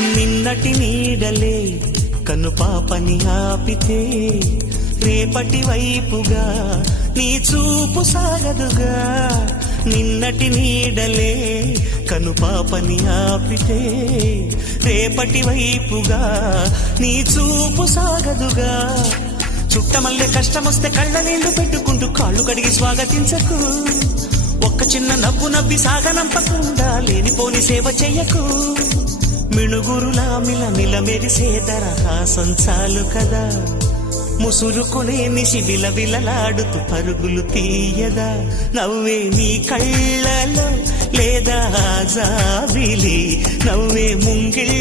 నిన్నటి నీడలే కను పాపని ఆపితే రేపటి వైపుగా నీ చూపు సాగదుగా. నిన్నటి నీడలే కను పాపని ఆపితే రేపటి వైపుగా నీ చూపు సాగదుగా. చుట్టమల్లె కష్టమొస్తే కళ్ళ నీళ్లు పెట్టుకుంటూ కాళ్ళు కడిగి స్వాగతించకు. ఒక్క చిన్న నవ్వు నవ్వి సాగనంపకుండా లేనిపోని సేవ చెయ్యకు. మిణుగురులా మిల మెరిసే దరహాసం చాలు కదా. ముసురుకునే నిశి విలవిలలాడుతూ పరుగులు తీయదా. నవ్వే నీ కళ్ళలో లేదా జాబిలి, నవ్వే ముంగిళ్ళ